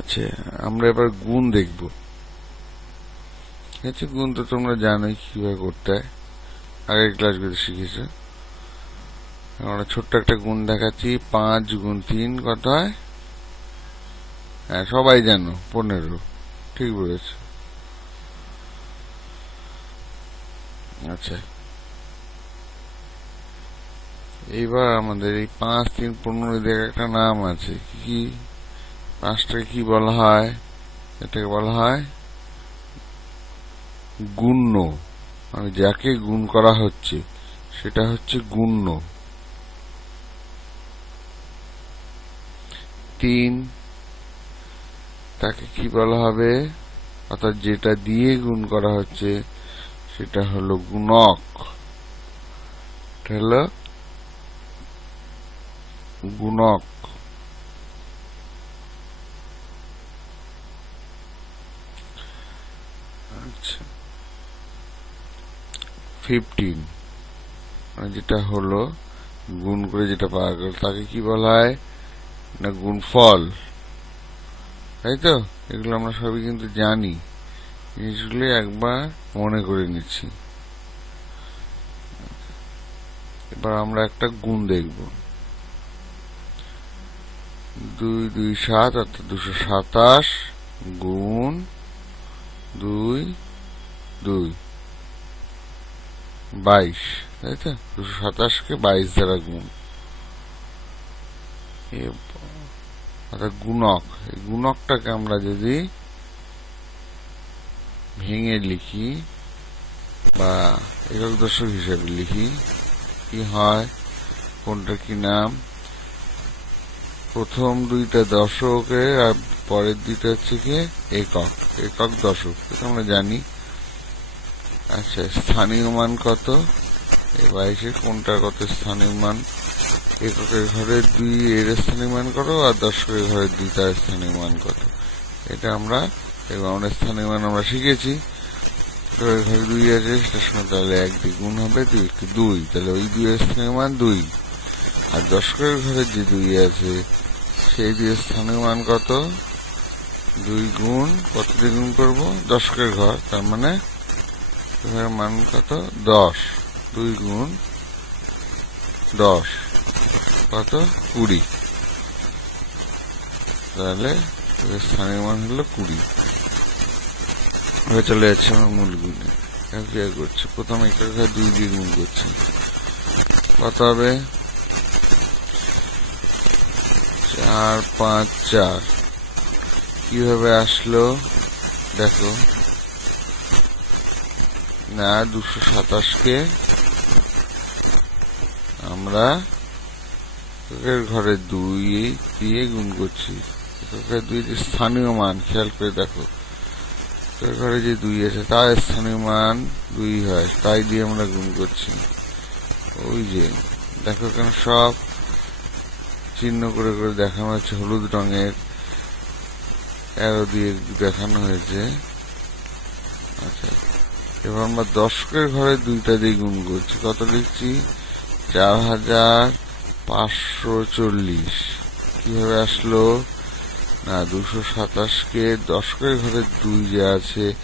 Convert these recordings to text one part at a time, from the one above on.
আচ্ছা আমরা এবার গুণ দেখব। ঠিক আছে গুণ তো তোমরা জানোই কীভাবে করতে হয়। আগের ক্লাসগুলো শিখেছো। আমরা ছোট্ট একটা গুণ দেখাচ্ছি, পাঁচ গুণ তিন কত হয়? হ্যাঁ সবাই জানো, পনেরো। ঠিক বলেছ। আচ্ছা। এইবার আমাদের এই পাঁচ তিন পনেরো দেখে একটা নাম আছে, কি? পাঁচটাকে কি বলা হয়? এটাকে বলা হয় গুণ্য। মানে যাকে গুণ করা হচ্ছে, সেটা হচ্ছে গুণ্য। তিন, তাকে কি বলা হবে? অর্থাৎ যেটা দিয়ে গুণ করা হচ্ছে, সেটা হলো গুণক। এটা হলো গুণক আচ্ছা ফিফটিন যেটা হলো, গুণ করে যেটা পাওয়া গেল, তাকে কি বলা হয়? না, গুণফল। তাই তো? এগুলো আমরা সবই কিন্তু জানি। জিনিসগুলো একবার মনে করে নিচ্ছি। এবার আমরা একটা গুণ দেখব। দুই দুই, সাত, অর্থাৎ দুশো সাতাশ গুণ দুই দুই। বাইশ, তাই তো? দুশো সাতাশকে বাইশ দ্বারা গুণ। অর্থাৎ গুণক। এই গুণকটাকে আমরা যদি ভেঙে লিখি বা একক দশক হিসাবে লিখি, কি হয়? কোনটা কি নাম? প্রথম দুইটা দশকের আর পরের দুইটা হচ্ছে কি? একক। একক দশক। এটা আমরা জানি। আচ্ছা স্থানীয় মান কত? এই বাইশের কোনটার কত স্থানীয় মান? এককের ঘরে দুই এর স্থানীয় মান কত আর দশকের ঘরে দুই তার স্থানীয় মান কত? এটা আমরা, এবং আমরা স্থানীয় মান আমরা শিখেছি। ঘরে দুই আছে সেটার সময় তাহলে এক দুই গুণ হবে দুই, একটু দুই, তাহলে ওই দুই স্থানীয় মান দুই। আর দশকের ঘরে যে দুই আছে, সেই দুই স্থানীয় মান কত? দুই গুণ, কত দিয়ে গুণ করব? দশকের ঘর, তার মানে মান কত? দশ। দুই গুণ দশ। কত? কুড়ি। তাহলে স্থানীয় মান হলো কুড়ি। হয়ে চলে যাচ্ছে আমার মূল গুণে। ক্রিয়া করছে। প্রথমে ঘরে দুই দিয়ে গুণ করছি। কত হবে? চার, পাঁচ, চার। কীভাবে আসলো? দেখো। না, দুশো সাতাশকে আমরা একের ঘরে দুই দিয়ে গুণ করছি। একের দুই স্থানীয় মান, খেয়াল করে দেখো। একের ঘরে যে দুই আছে, তার স্থানীয় মান দুই হয়, তাই দিয়ে আমরা গুণ করছি। ওই যে, দেখো কেন সব চিহ্ন করে করে দেখানো হচ্ছে হলুদ রঙের অ্যারো দিয়ে দেখানো হয়েছে। আচ্ছা। এবার আমরা দশকের ঘরে দুইটা দিয়ে গুণ করছি। কত লিখছি? চার হাজার পাঁচশো চল্লিশ। কীভাবে আসলো? না, দুশো সাতাশকে দশকের ঘরে দুই যে আছে,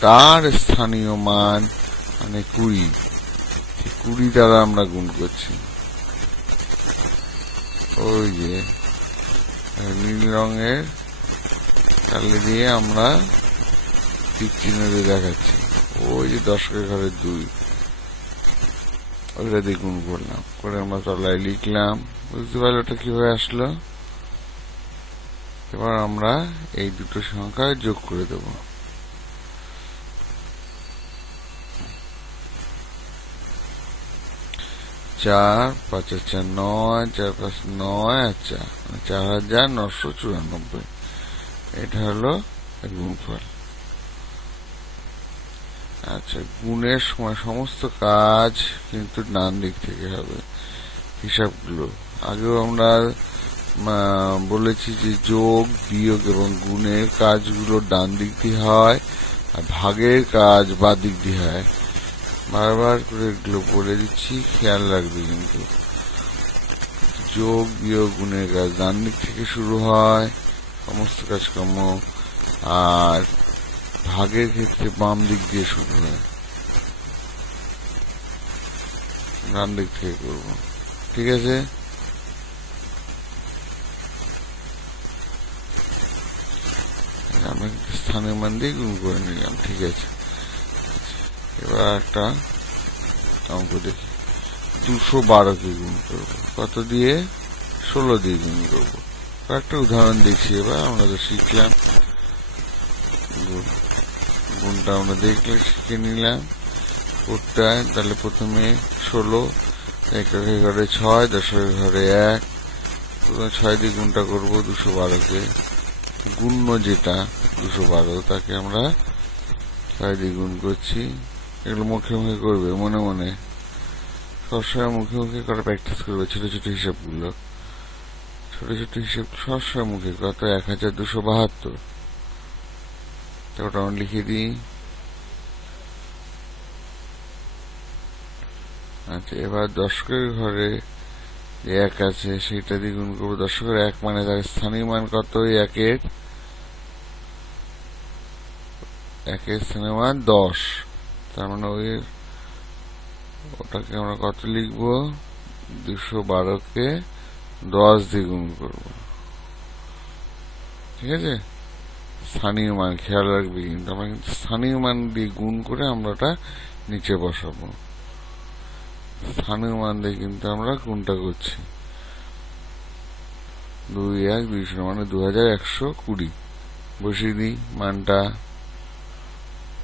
তার স্থানীয় মান মানে কুড়ি। কুড়ি দ্বারা আমরা গুণ করছি। ওই যে, নীল রঙের কালি দিয়ে আমরা চিহ্ন দিয়ে দেখাচ্ছি। ওই যে দশকের ঘরে দুই। ওইটা দিয়ে গুণ করলাম। করে আমরা তলায় লিখলাম। বুঝতে পারলে ওটা কীভাবে আসলো? এবার আমরা এই দুটো সংখ্যা যোগ করে দেব। চার, পাঁচ চার নয়, চার, পাঁচ, নয় আচ্ছা চার হাজার নশো চুরানব্বই। এটা হলো গুণফল আচ্ছা গুণের সময়, সমস্ত কাজ কিন্তু ডান দিক থেকে হবে, হিসাবগুলো। আগেও আমরা বলেছি যে যোগ, বিয়োগ এবং গুণের কাজগুলো ডান দিক দিয়ে হয় আর ভাগের কাজ বা দিক দিয়ে হয়। বারবার করে এগুলো বলে দিচ্ছি, খেয়াল রাখবে কিন্তু। যোগ, বিয়োগ, গুণের কাজ ডান দিক থেকে শুরু হয়, সমস্ত কাজকর্ম আর ভাগের ক্ষেত্রে বাম দিক দিয়ে শুরু হয়। ডান দিক থেকে করব। ঠিক আছে? আমি স্থানীয় মান দিয়ে গুণ করে নিলাম, ঠিক আছে? এবার একটা অঙ্ক দেখি। দুশো বারো বারোকে গুণ করব। কত দিয়ে? ষোলো দিয়ে গুণ করব। একটা উদাহরণ দেখছি, এবার আমরা তো শিখলাম গুণ গুণটা আমরা দেখলে শিখে নিলাম। কোটটা তাহলে প্রথমে ষোলো, একের ঘরে ছয়, দশের ঘরে এক। প্রথমে ছয় দিয়ে গুণটা করব দুশো বারোকে। গুণ্য যেটা, দুশো বারো, তাকে আমরা ছয় দিয়ে গুণ করছি। এগুলো মুখে মুখে করবে, মনে মনে। সবসময় মুখে মুখে করা প্র্যাকটিস করবে, ছোট ছোট হিসাবগুলো। ছোট ছোট হিসাব সবসময় মুখে কত এক হাজার দুশো বাহাত্তর। তো ওটা লিখে দিই আচ্ছা এবার দশকের ঘরে এক আছে সেটা দিয়ে গুণ করব। দশকের এক মানে তার স্থানীয় মান কত? একের একের স্থানীয় মান দশ। তার মানে ওই ওটাকে আমরা কত লিখব? দুশো বারোকে দশ দিয়ে গুণ করব। ঠিক আছে? স্থানীয় মান, খেয়াল রাখবি কিন্তু আমরা কিন্তু স্থানীয় মান দিয়ে গুণ করে আমরা ওটা নিচে বসাবো। স্থানীয় মান দিয়ে কিন্তু আমরা কোনটা করছি। দুই এক দুই শূন্য মানে দু হাজার একশো কুড়ি। বসিয়ে দিই, মানটা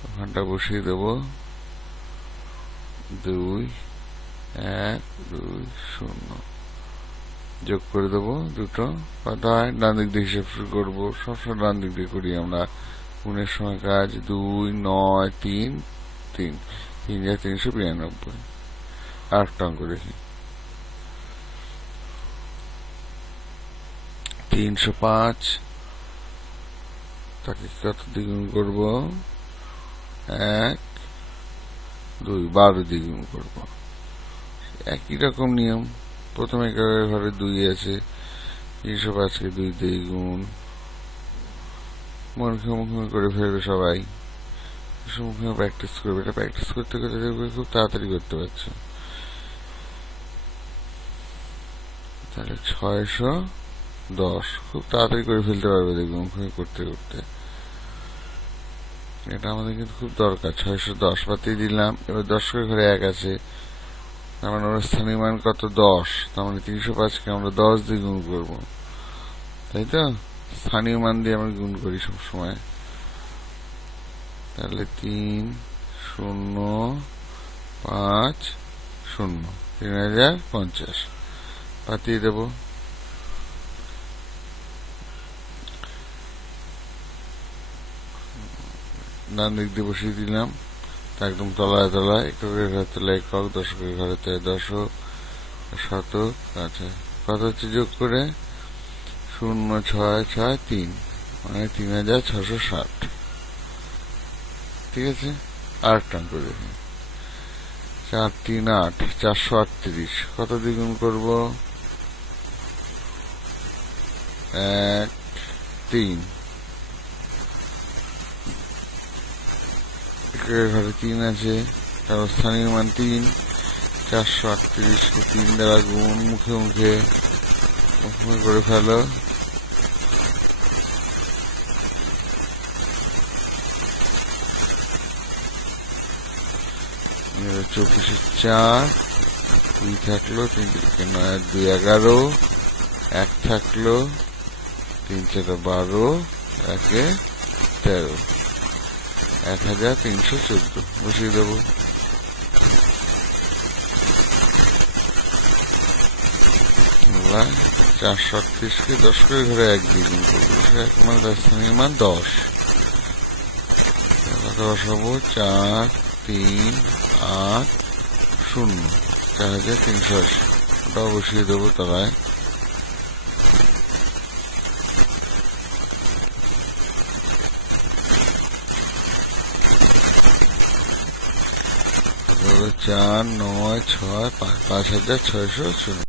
ওখানটা বসিয়ে দেব। দুই এক দুই শূন্য। যোগ করে দেব দুটো। কত হয় ডান দিক দিয়ে হিসেব শুরু করব। সবসময় ডান দিক দিয়ে করি আমরা। গুণের সময় কাজ দুই, নয়, তিন তিন। তিন হাজার তিনশো বিরানব্বই। আরেকটা অঙ্ক দেখি তিনশো পাঁচ। তাকে কত দ্বিগুণ করব। এক, দুই, বারো দ্বিগুণ করব। একই রকম নিয়ম। প্রথমে ঘরে দুই আছে। তিনশো পাঁচকে দুই দ্বিগুণ মুখে মুখে করে ফেলবে সবাই। মুখে প্র্যাকটিস করবে। এটা প্র্যাকটিস করতে করতে দেখবে খুব তাড়াতাড়ি করতে পারছ। তাহলে ছয়শো দশ। খুব তাড়াতাড়ি করে ফেলতে পারবে দেখবে মুখে করতে করতে। এটা আমাদের কিন্তু খুব দরকার, ছয়শো দশ বাতিয়ে দিলাম। এবার দশকের ঘরে এক আছে। তার মানে ওর স্থানীয় মান কত? দশ। তার মানে তিনশো পাঁচকে আমরা দশ দিয়ে গুণ করব। তাই তো? স্থানীয় মান দিয়ে আমরা গুণ করি সবসময়। তাহলে তিন, শূন্য, পাঁচ, শূন্য, তিন হাজার পঞ্চাশ। পাতিয়ে দেব। ডান দিক দিয়ে বসিয়ে দিলাম একদম তলায় তলায় এককের ঘরে তলায় একক দশকের ঘরে তলায় দশক শতক আচ্ছা কত হচ্ছে যোগ করে? শূন্য ছয় ছয় তিন মানে তিন হাজার ছশো ষাট। ঠিক আছে? আট অঙ্ক দেখুন চার তিন আট, চারশো আটত্রিশ। কত দ্বিগুণ করব? এক, তিন। ঘরে তিন আছে তার স্থানীয় মান তিন, চারশো আটত্রিশকে তিন দ্বারা গুণ মুখে মুখে মুখে করে ফেলো। চব্বিশে চার, দুই থাকল, তিন দুই এগারো, এক থাকল। তিন চার বারো, একে তেরো। এক হাজার তিনশো চোদ্দ। বসিয়ে দেবো। চারশো আটত্রিশকে দশ করে ঘরে এক দ্বিগুণ করব। এক মানে স্থানীয় মান দশ। কত বসাবো চার, তিন, আট, শূন্য। চার হাজার তিনশো আশি। ওটাও বসিয়ে দেবো তলায়। চার নয় ছয় পাঁচ হাজার ছয়শো